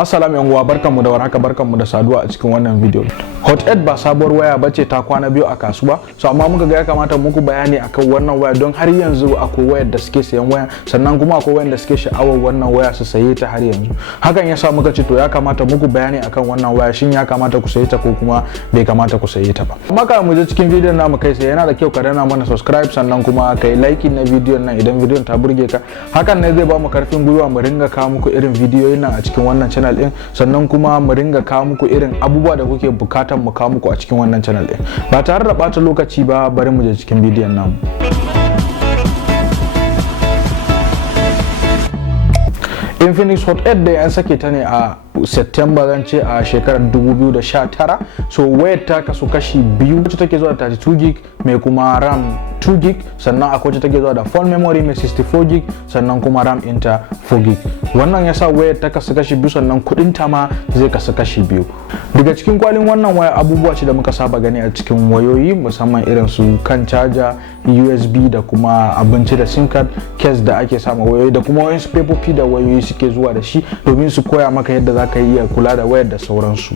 Assalamu yan uwa, barkanmu da warhaka, barkanmu da saduwa a cikin wannan video. Hot 8 ba sabuwar waya bace, ta kwana biyu a kasuwa, so amma muka ga ya kamata muku bayani akan wannan waya don har yanzu akwai wayar da suke sayan waya, sannan kuma akwai wayar da suke sha'awar wannan waya su saye ta har yanzu. Hakan yasa muka ce to ya kamata muku bayani akan wannan waya, shin ya kamata ku saye ta ko kuma bai kamata ku saye ta ba. Amma kafin mu je cikin bidiyon namu kai sai yana da kyau ka dana mana subscribe, sannan kuma kai like na bidiyon nan idan bidiyon ta burge ka. Hakan ne zai ba mu karfin gwiwa mu ringa kawo muku irin bidiyoyin nan a cikin wannan channel din, sannan kuma mu ringa kawo muku irin abubuwa da kuke bukatar mu kawo muku a cikin wannan channel din. Ba tare da bata lokaci ba, bari mu je cikin bidiyon namu. Infinix Hot 8 da an sake ta ne a September, zan ce a shekarar 2019. So wayar ta kasu kashi biyu, wacce take zuwa da 32 gig mai kuma RAM 2 gig, sannan akwai wacce take zuwa da phone memory mai 64 gig, sannan kuma RAM inta 4 gig. Wannan yasa wayar ta kasu kashi biyu, sannan kudin ta ma zai kasu kashi biyu. Daga cikin kwalin wannan waya abubuwa ce da muka saba gani a cikin wayoyi, musamman irin su kan charger, USB da kuma abinci da SIM card, case da ake sama wayoyi da kuma wayansu paperfi da wayoyi suke zuwa da shi domin su koya maka yadda za ka iya kula da wayar da sauransu.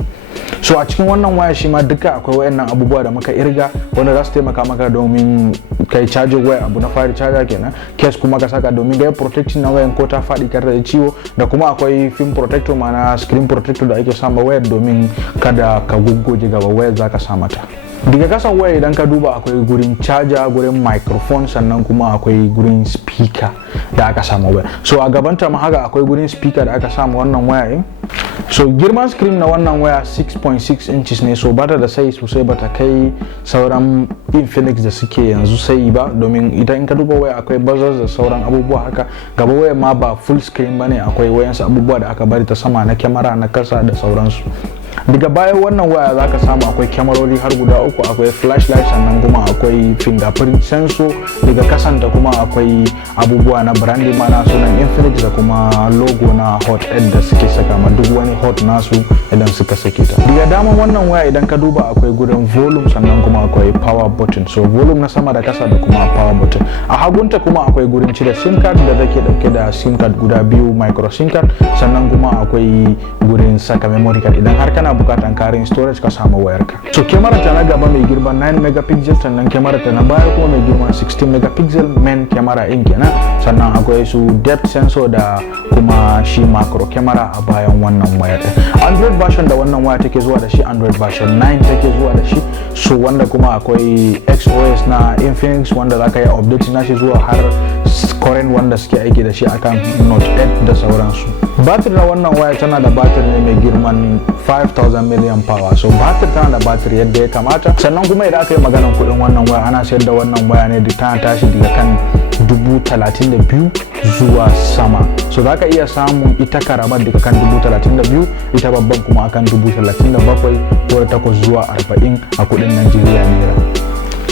So a cikin wannan waya shi ma duka akwai wayannan abubuwa da muka irga wanda za su taimaka maka domin kai charging waya. Abu na fari charger kenan, case kuma ka saka domin ga protection na wayan ko ta faɗi kar da ciwo, da kuma akwai film protector ma'ana screen protector da ake sama wayar domin kada ka goggoje gaba wayar zaka sa mata. Daga kasan waya idan ka duba akwai gurin charger, gurin microphone, sannan kuma akwai gurin speaker da aka sama waya. So a gabanta ma haka akwai gurin speaker da aka sama wannan waya din. So girman screen na wannan waya 6.6 inches ne, so bata da sai sosai, bata kai sauran Infinix da suke yanzu sai ba, domin idan in ka duba waya akwai buzzers da sauran abubuwa haka. Gaba waya ma ba full screen bane, akwai wayansu abubuwa da aka bari ta sama na kyamara na kasa da sauransu. Daga bayan wannan waya zaka samu akwai kyamarori har guda uku, akwai flashlight, sannan kuma akwai fingerprint sensor. Daga kasanta kuma akwai abubuwa na branding mana sunan Infinix da kuma logo na Hot 8 da suke saka ma duk wani hot nasu idan suka sake ta. Daga daman wannan waya idan ka duba akwai gurin volume, sannan kuma akwai power button, so volume na sama da kasa da kuma power button. A hagunta kuma akwai gurin cire sim card da take dauke da sim card guda biyu, micro sim card, sannan kuma akwai gurin saka memory card idan har kana bukatan karin storage ka samu wayarka. So kyamara ta na gaba mai girman 9 megapixel, sannan kyamara ta na baya kuma mai girman 16 megapixel main kyamara in kenan, sannan akwai su depth sensor da kuma shi macro kyamara a bayan wannan wayar. Android version da wannan waya take zuwa da shi Android version 9 take zuwa da shi, so wanda kuma akwai XOS na Infinix wanda zaka yi update na shi zuwa har current wanda suke aiki da shi akan Note 8 da sauransu. Batir na wannan waya tana da batir ne mai girman 5000 mAh, so batir tana da batir yadda ya kamata. Sannan kuma idan aka yi maganar kuɗin wannan waya, ana sayar da wannan waya ne da tana tashi daga kan 32,000 zuwa sama. So zaka iya samun ita karamar daga kan 32,000, ita babban kuma akan 37,000 ko 8 zuwa 40 a kuɗin Najeriya naira.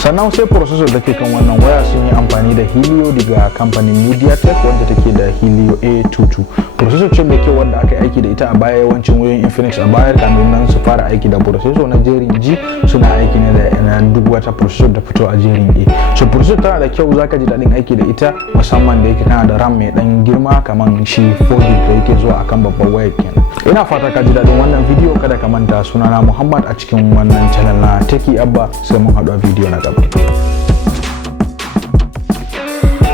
Sannan sai processor da ke kan wannan waya sun yi amfani da Helio daga kamfanin MediaTek wanda take da Helio A22. Processor ce mai kyau wanda aka aiki da ita a baya, yawancin wayoyin Infinix a baya kamin nan su fara aiki da processor na jerin G suna aiki ne da duk wata processor da fito a jerin A. So processor tana da kyau, zaka ji daɗin aiki da ita, musamman da yake tana da RAM mai ɗan girma kamar shi 4 gig da yake zuwa akan babban wayar kenan. Ina fata ka ji daɗin wannan video. Kada ka manta, sunana Muhammad a cikin wannan channel na Techie Abba, sai mun haɗu a video na gaba.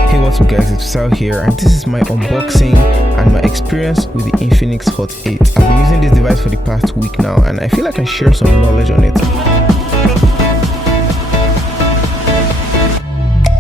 Hey, what's up guys, it's Sal here, and this is my unboxing and my experience with the Infinix Hot 8. I've been using this device for the past week now, and I feel like I can share some knowledge on it.